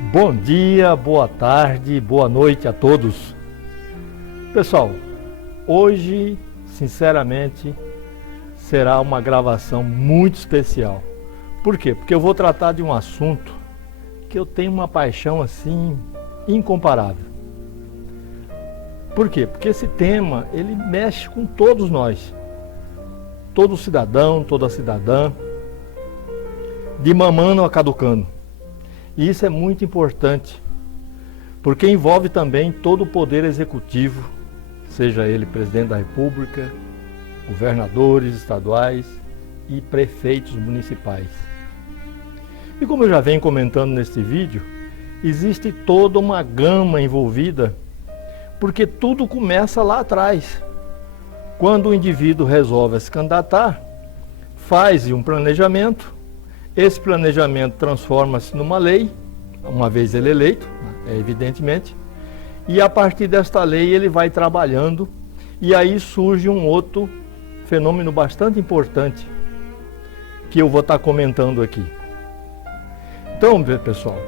Bom dia, boa tarde, boa noite a todos. Pessoal, hoje, sinceramente, será uma gravação muito especial. Por quê? Porque eu vou tratar de um assunto que eu tenho uma paixão assim incomparável. Por quê? Porque esse tema, ele mexe com todos nós. Todo cidadão, toda cidadã, de mamando a caducando. E isso é muito importante, porque envolve também todo o poder executivo, seja ele presidente da República, governadores estaduais e prefeitos municipais. E como eu já venho comentando neste vídeo, existe toda uma gama envolvida, porque tudo começa lá atrás. Quando o indivíduo resolve se candidatar, faz um planejamento, esse planejamento transforma-se numa lei, uma vez ele eleito, evidentemente, e a partir desta lei ele vai trabalhando, e aí surge um outro fenômeno bastante importante, que eu vou estar comentando aqui. Então, pessoal,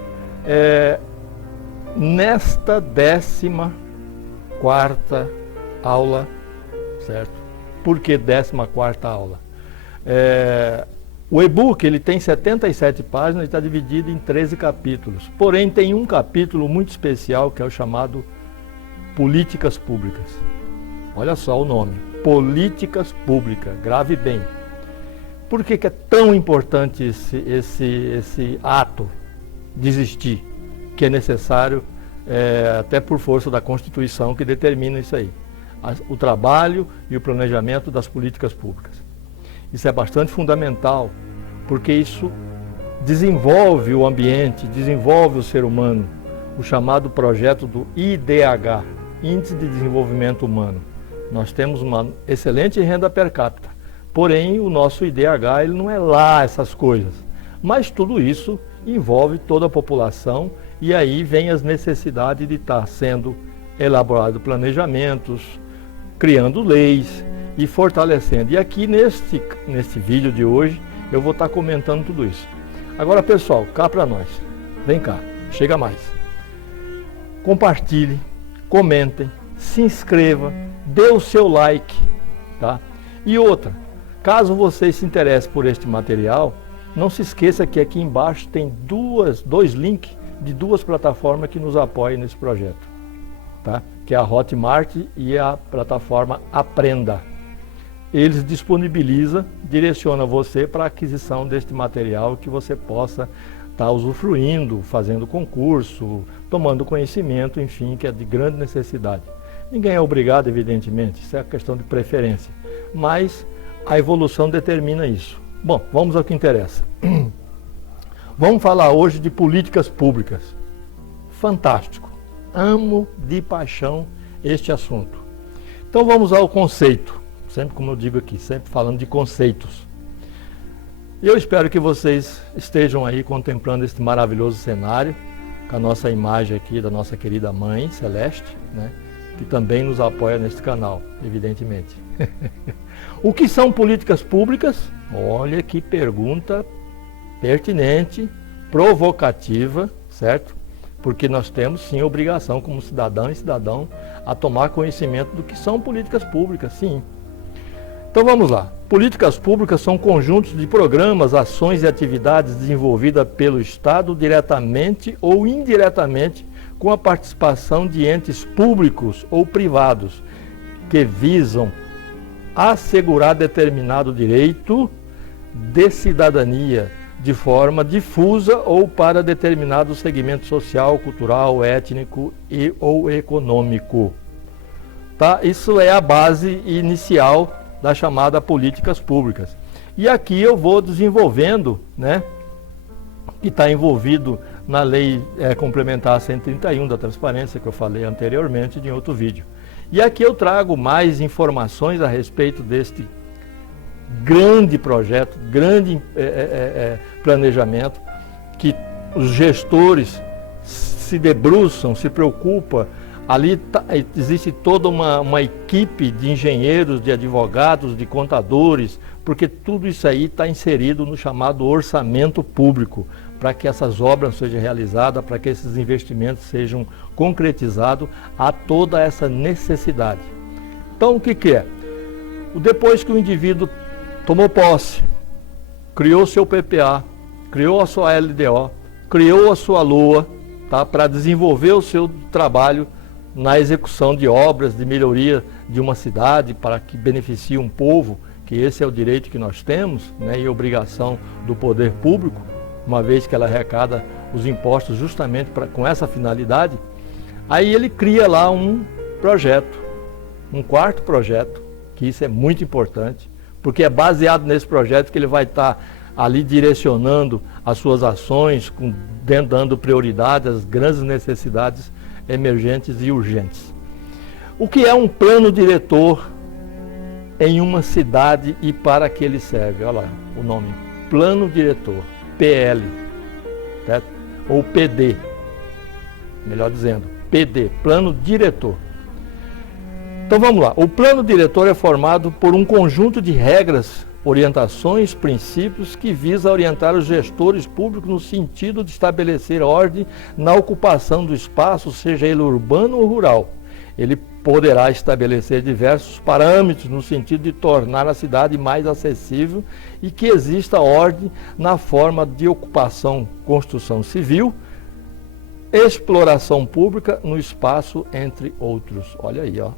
nesta 14ª aula, certo? Por que 14ª aula? O e-book ele tem 77 páginas e está dividido em 13 capítulos. Porém, tem um capítulo muito especial que é o chamado Políticas Públicas. Olha só o nome, Políticas Públicas, grave bem. Por que é tão importante esse ato de existir, que é necessário, até por força da Constituição que determina isso aí? O trabalho e o planejamento das políticas públicas. Isso é bastante fundamental, porque isso desenvolve o ambiente, desenvolve o ser humano, o chamado projeto do IDH, Índice de Desenvolvimento Humano. Nós temos uma excelente renda per capita, porém o nosso IDH ele não é lá essas coisas, mas tudo isso envolve toda a população e aí vem as necessidades de estar sendo elaborado planejamentos, criando leis e fortalecendo. E aqui neste vídeo de hoje eu vou estar comentando tudo isso. Agora, pessoal, cá para nós. Vem cá, chega mais. Compartilhe, comentem, se inscreva, dê o seu like, tá? E outra, caso vocês se interessem por este material, não se esqueça que aqui embaixo tem dois links de duas plataformas que nos apoiam nesse projeto, tá? Que é a Hotmart e a plataforma Aprenda. Eles disponibilizam, direcionam você para a aquisição deste material que você possa estar usufruindo, fazendo concurso, tomando conhecimento, enfim, que é de grande necessidade. Ninguém é obrigado, evidentemente, isso é questão de preferência, mas a evolução determina isso. Bom, vamos ao que interessa. Vamos falar hoje de políticas públicas. Fantástico. Amo de paixão este assunto. Então vamos ao conceito. Sempre como eu digo aqui, sempre falando de conceitos. E eu espero que vocês estejam aí contemplando este maravilhoso cenário, com a nossa imagem aqui da nossa querida Mãe Celeste, né, que também nos apoia neste canal, evidentemente. O que são políticas públicas? Olha que pergunta pertinente, provocativa, certo? Porque nós temos sim a obrigação como cidadão e cidadão a tomar conhecimento do que são políticas públicas, sim. Então vamos lá. Políticas públicas são conjuntos de programas, ações e atividades desenvolvidas pelo Estado diretamente ou indiretamente com a participação de entes públicos ou privados que visam assegurar determinado direito de cidadania de forma difusa ou para determinado segmento social, cultural, étnico e ou econômico. Tá? Isso é a base inicial da chamada políticas públicas. E aqui eu vou desenvolvendo, né, que está envolvido na Lei Complementar 131 da Transparência, que eu falei anteriormente em outro vídeo. E aqui eu trago mais informações a respeito deste grande projeto, grande planejamento, que os gestores se debruçam, se preocupam. Ali existe toda uma equipe de engenheiros, de advogados, de contadores, porque tudo isso aí está inserido no chamado orçamento público, para que essas obras sejam realizadas, para que esses investimentos sejam concretizados a toda essa necessidade. Então, o que é? Depois que o indivíduo tomou posse, criou seu PPA, criou a sua LDO, criou a sua LOA, tá, para desenvolver o seu trabalho na execução de obras de melhoria de uma cidade, para que beneficie um povo, que esse é o direito que nós temos, né, e obrigação do poder público, uma vez que ela arrecada os impostos justamente com essa finalidade. Aí ele cria lá um projeto, um quarto projeto, que isso é muito importante, porque é baseado nesse projeto que ele vai estar ali direcionando as suas ações, dando prioridade às grandes necessidades emergentes e urgentes. O que é um plano diretor em uma cidade e para que ele serve? Olha lá o nome, plano diretor, PL, certo? Ou PD, melhor dizendo, PD, plano diretor. Então vamos lá, o plano diretor é formado por um conjunto de regras, orientações, princípios que visa orientar os gestores públicos no sentido de estabelecer ordem na ocupação do espaço, seja ele urbano ou rural. Ele poderá estabelecer diversos parâmetros no sentido de tornar a cidade mais acessível e que exista ordem na forma de ocupação, construção civil, exploração pública no espaço, entre outros. Olha aí, ó.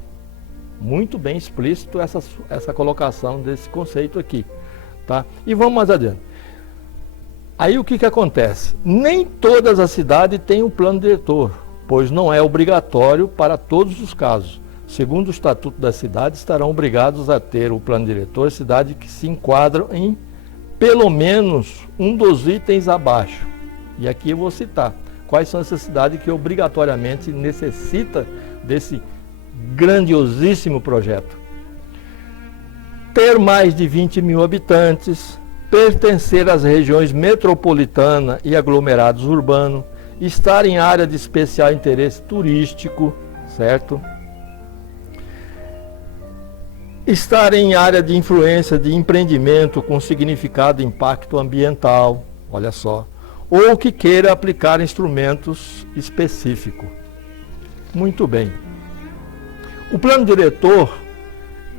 Muito bem explícito essa colocação desse conceito aqui, tá? E vamos mais adiante. Aí o que acontece? Nem todas as cidades têm um plano diretor, pois não é obrigatório para todos os casos. Segundo o Estatuto da Cidade, estarão obrigados a ter o plano diretor cidades que se enquadram em pelo menos um dos itens abaixo. E aqui eu vou citar quais são essas cidades que obrigatoriamente necessitam desse grandiosíssimo projeto. Ter mais de 20 mil habitantes, pertencer às regiões metropolitana e aglomerados urbanos, estar em área de especial interesse turístico, certo? Estar em área de influência de empreendimento com significado de impacto ambiental, olha só, ou que queira aplicar instrumentos específicos. Muito bem. O plano diretor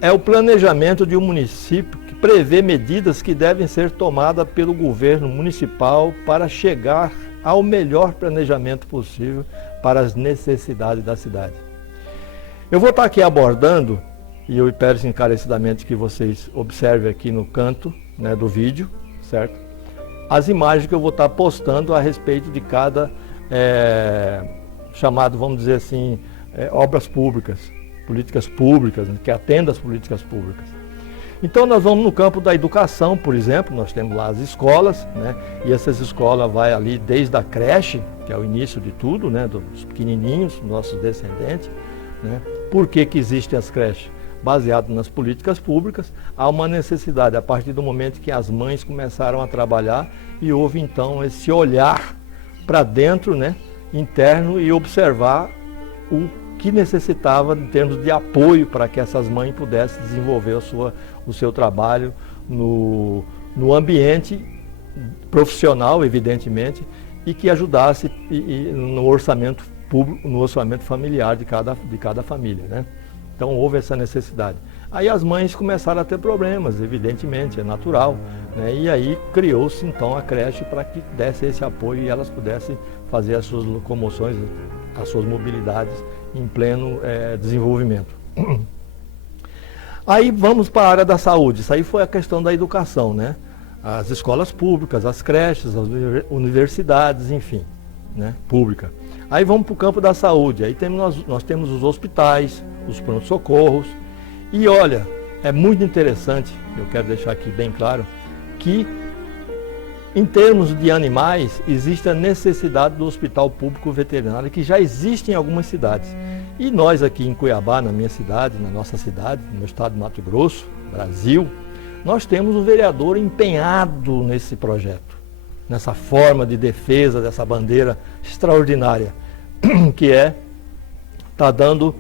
é o planejamento de um município que prevê medidas que devem ser tomadas pelo governo municipal para chegar ao melhor planejamento possível para as necessidades da cidade. Eu vou estar aqui abordando, e eu peço encarecidamente que vocês observem aqui no canto, né, do vídeo, certo? As imagens que eu vou estar postando a respeito de cada chamado, vamos dizer assim, obras públicas, políticas públicas, né, que atendam às políticas públicas. Então nós vamos no campo da educação, por exemplo, nós temos lá as escolas, né, e essas escolas vai ali desde a creche, que é o início de tudo, né, dos pequenininhos, nossos descendentes, né. Por que existem as creches? Baseado nas políticas públicas, há uma necessidade, a partir do momento que as mães começaram a trabalhar e houve então esse olhar para dentro, né, interno, e observar o que necessitava em termos de apoio para que essas mães pudessem desenvolver o seu trabalho no ambiente profissional, evidentemente, e que ajudasse no orçamento público, no orçamento familiar de cada família, né? Então houve essa necessidade. Aí as mães começaram a ter problemas, evidentemente, é natural, né? E aí criou-se então a creche para que desse esse apoio e elas pudessem fazer as suas locomoções, as suas mobilidades em pleno desenvolvimento. Aí vamos para a área da saúde. Isso aí foi a questão da educação, né? As escolas públicas, as creches, as universidades, enfim, né? Pública. Aí vamos para o campo da saúde. Aí nós temos os hospitais, os pronto-socorros. E olha, é muito interessante, eu quero deixar aqui bem claro, que em termos de animais, existe a necessidade do hospital público veterinário, que já existe em algumas cidades. E nós aqui em Cuiabá, na minha cidade, na nossa cidade, no estado de Mato Grosso, Brasil, nós temos um vereador empenhado nesse projeto, nessa forma de defesa dessa bandeira extraordinária, que está dando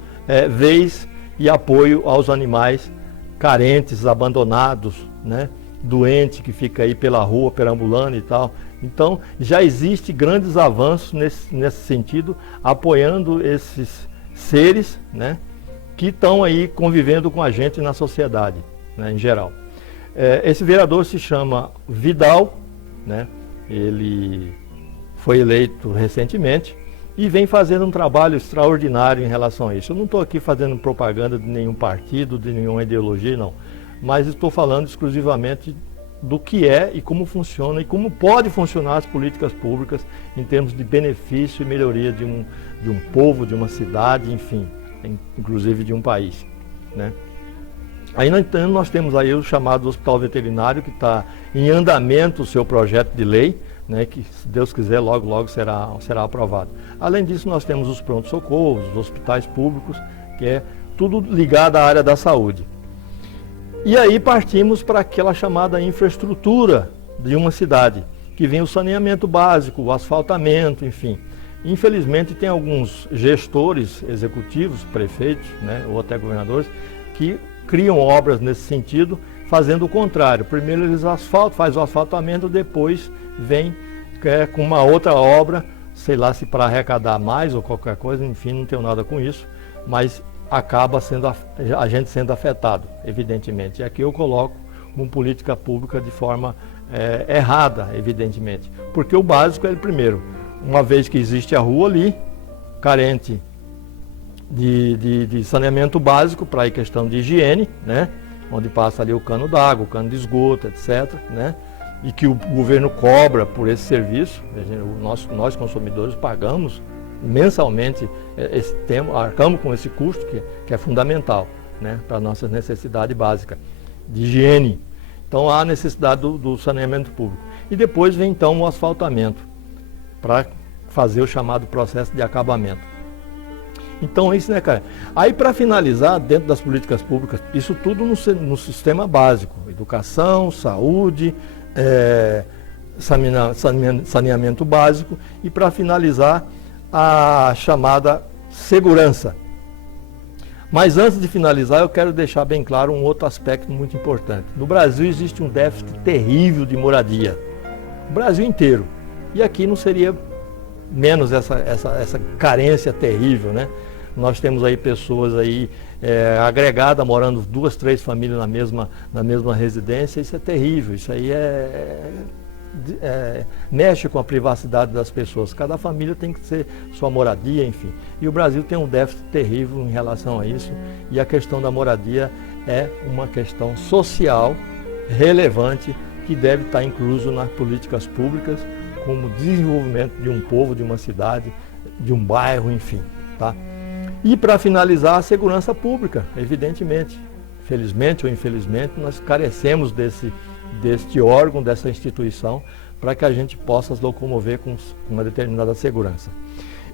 vez e apoio aos animais carentes, abandonados, né? Doente, que fica aí pela rua, perambulando e tal. Então, já existe grandes avanços nesse sentido, apoiando esses seres, né, que estão aí convivendo com a gente na sociedade, né, em geral. Esse vereador se chama Vidal, né, ele foi eleito recentemente e vem fazendo um trabalho extraordinário em relação a isso. Eu não estou aqui fazendo propaganda de nenhum partido, de nenhuma ideologia, não, mas estou falando exclusivamente do que é e como funciona e como pode funcionar as políticas públicas em termos de benefício e melhoria de um povo, de uma cidade, enfim, inclusive de um país, né? Aí nós temos aí o chamado Hospital Veterinário, que está em andamento o seu projeto de lei, né, que, se Deus quiser, logo, logo será aprovado. Além disso, nós temos os pronto-socorros, os hospitais públicos, que é tudo ligado à área da saúde. E aí partimos para aquela chamada infraestrutura de uma cidade, que vem o saneamento básico, o asfaltamento, enfim. Infelizmente tem alguns gestores executivos, prefeitos, né, ou até governadores, que criam obras nesse sentido, fazendo o contrário. Primeiro eles faz o asfaltamento, depois vem com uma outra obra, sei lá se para arrecadar mais ou qualquer coisa, enfim, não tenho nada com isso, mas acaba a gente sendo afetado, evidentemente. E aqui eu coloco uma política pública de forma errada, evidentemente. Porque o básico é o primeiro, uma vez que existe a rua ali, carente de saneamento básico para a questão de higiene, né? Onde passa ali o cano d'água, o cano de esgoto, etc., né? E que o governo cobra por esse serviço. Nós consumidores pagamos mensalmente esse tempo, arcamos com esse custo que é fundamental, né, para a nossa necessidade básica de higiene. Então há necessidade do saneamento público. E depois vem então o asfaltamento, para fazer o chamado processo de acabamento. Então isso, né, cara? Aí para finalizar, dentro das políticas públicas, isso tudo no sistema básico, educação, saúde, saneamento básico, e para finalizar, a chamada segurança. Mas antes de finalizar, eu quero deixar bem claro um outro aspecto muito importante. No Brasil existe um déficit terrível de moradia. O Brasil inteiro. E aqui não seria menos essa carência terrível, né? Nós temos aí pessoas aí agregadas, morando 2, 3 famílias na mesma residência. Isso é terrível, isso aí mexe com a privacidade das pessoas. Cada família tem que ter sua moradia, enfim. E o Brasil tem um déficit terrível em relação a isso, e a questão da moradia é uma questão social relevante que deve estar incluso nas políticas públicas, como desenvolvimento de um povo, de uma cidade, de um bairro, enfim, tá? E para finalizar, a segurança pública, evidentemente. Felizmente ou infelizmente, nós carecemos deste órgão, dessa instituição, para que a gente possa se locomover com uma determinada segurança.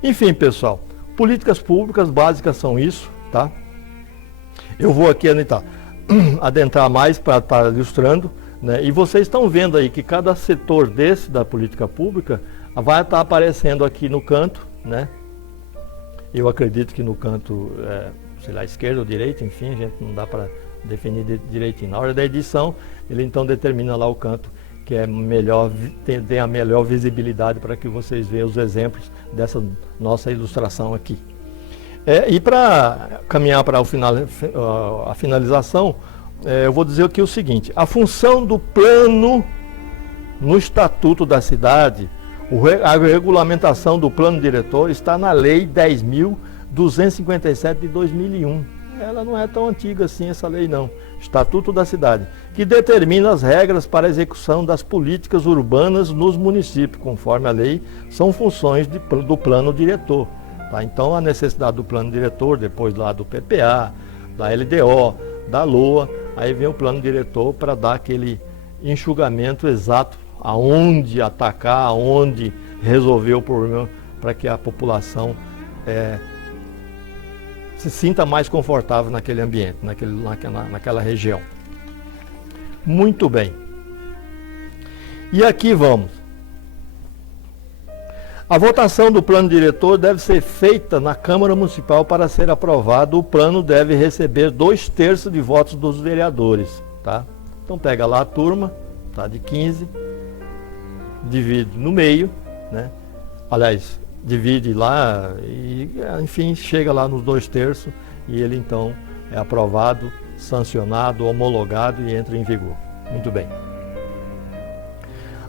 Enfim, pessoal, políticas públicas básicas são isso, tá? Eu vou aqui, Anitta, adentrar mais para estar ilustrando, né? E vocês estão vendo aí que cada setor desse da política pública vai estar aparecendo aqui no canto, né? Eu acredito que no canto, sei lá, esquerda ou direita, enfim, a gente não dá para definir direitinho. Na hora da edição, ele então determina lá o canto que é melhor, tem a melhor visibilidade para que vocês vejam os exemplos dessa nossa ilustração aqui. E para caminhar para a finalização, eu vou dizer aqui o seguinte: a função do plano no Estatuto da Cidade, a regulamentação do plano diretor está na Lei 10.257 de 2001. Ela não é tão antiga assim, essa lei não. Estatuto da Cidade, que determina as regras para a execução das políticas urbanas nos municípios, conforme a lei, são funções do plano diretor. Tá? Então, a necessidade do plano diretor, depois lá do PPA, da LDO, da LOA, aí vem o plano diretor para dar aquele enxugamento exato, aonde atacar, aonde resolver o problema, para que a população se sinta mais confortável naquele ambiente, naquela região. Muito bem. E aqui vamos. A votação do plano diretor deve ser feita na Câmara Municipal. Para ser aprovado, o plano deve receber 2/3 de votos dos vereadores. Tá? Então pega lá a turma, tá, de 15. divide no meio, né? Aliás, divide lá e, enfim, chega lá nos 2/3 e ele então é aprovado, sancionado, homologado e entra em vigor. Muito bem.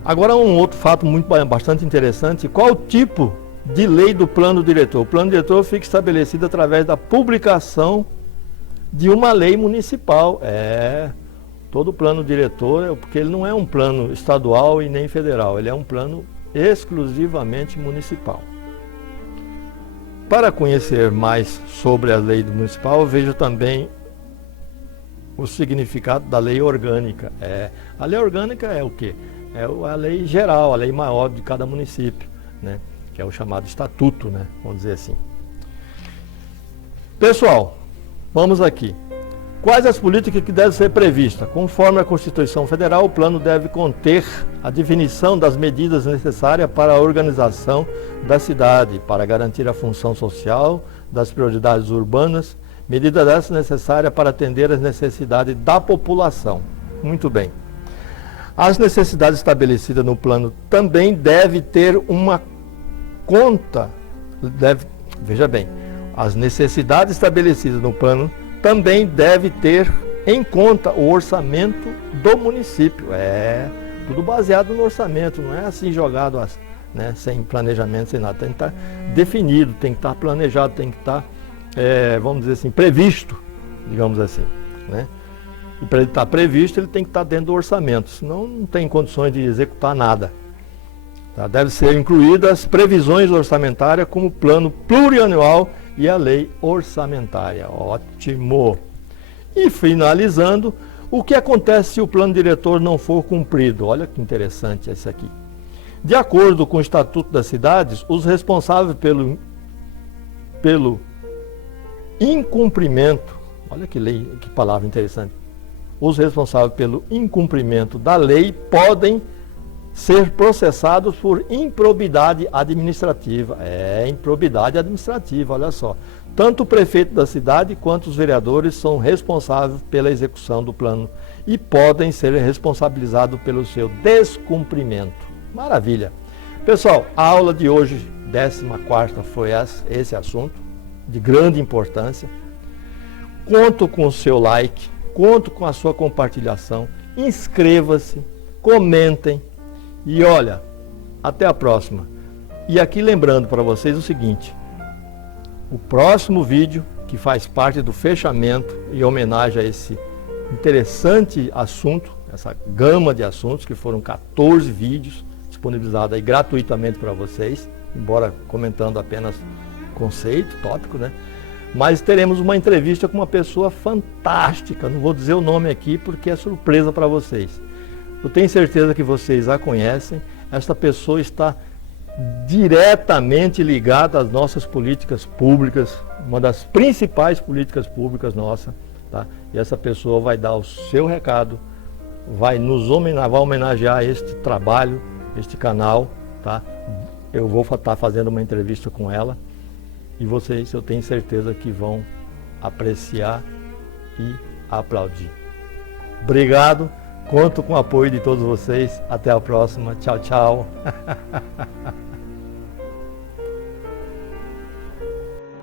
Agora um outro fato bastante interessante: qual o tipo de lei do plano diretor? O plano diretor fica estabelecido através da publicação de uma lei municipal. Todo plano diretor, porque ele não é um plano estadual e nem federal, ele é um plano exclusivamente municipal. Para conhecer mais sobre a lei municipal, veja também o significado da lei orgânica. A lei orgânica é o quê? É a lei geral, a lei maior de cada município, né? Que é o chamado estatuto, né? Vamos dizer assim. Pessoal, vamos aqui. Quais as políticas que devem ser previstas? Conforme a Constituição Federal, o plano deve conter a definição das medidas necessárias para a organização da cidade, para garantir a função social das prioridades urbanas, medidas dessas necessárias para atender às necessidades da população. Muito bem. As necessidades estabelecidas no plano também devem ter uma conta, veja bem, as necessidades estabelecidas no plano também devem ter em conta o orçamento do município. Tudo baseado no orçamento, não é assim jogado, né, sem planejamento, sem nada. Tem que estar definido, tem que estar planejado, tem que estar, vamos dizer assim, previsto, digamos assim, né? E para ele estar previsto, ele tem que estar dentro do orçamento, senão não tem condições de executar nada. Tá? Deve ser incluídas as previsões orçamentárias como plano plurianual e a lei orçamentária. Ótimo! E finalizando, o que acontece se o plano diretor não for cumprido? Olha que interessante esse aqui. De acordo com o Estatuto das Cidades, os responsáveis pelo incumprimento, olha que palavra interessante, os responsáveis pelo incumprimento da lei podem ser processados por improbidade administrativa. Improbidade administrativa, olha só. Tanto o prefeito da cidade quanto os vereadores são responsáveis pela execução do plano e podem ser responsabilizados pelo seu descumprimento. Maravilha! Pessoal, a aula de hoje, 14ª, foi esse assunto, de grande importância. Conto com o seu like, conto com a sua compartilhação, inscreva-se, comentem e olha, até a próxima. E aqui lembrando para vocês o seguinte, o próximo vídeo, que faz parte do fechamento em homenagem a esse interessante assunto, essa gama de assuntos, que foram 14 vídeos disponibilizados aí gratuitamente para vocês, embora comentando apenas conceito, tópico, né? Mas teremos uma entrevista com uma pessoa fantástica, não vou dizer o nome aqui porque é surpresa para vocês. Eu tenho certeza que vocês a conhecem, esta pessoa está diretamente ligada às nossas políticas públicas, uma das principais políticas públicas nossas, tá? E essa pessoa vai dar o seu recado, vai homenagear este trabalho, este canal, tá? Eu vou estar fazendo uma entrevista com ela e vocês, eu tenho certeza que vão apreciar e aplaudir. Obrigado, conto com o apoio de todos vocês. Até a próxima. Tchau, tchau.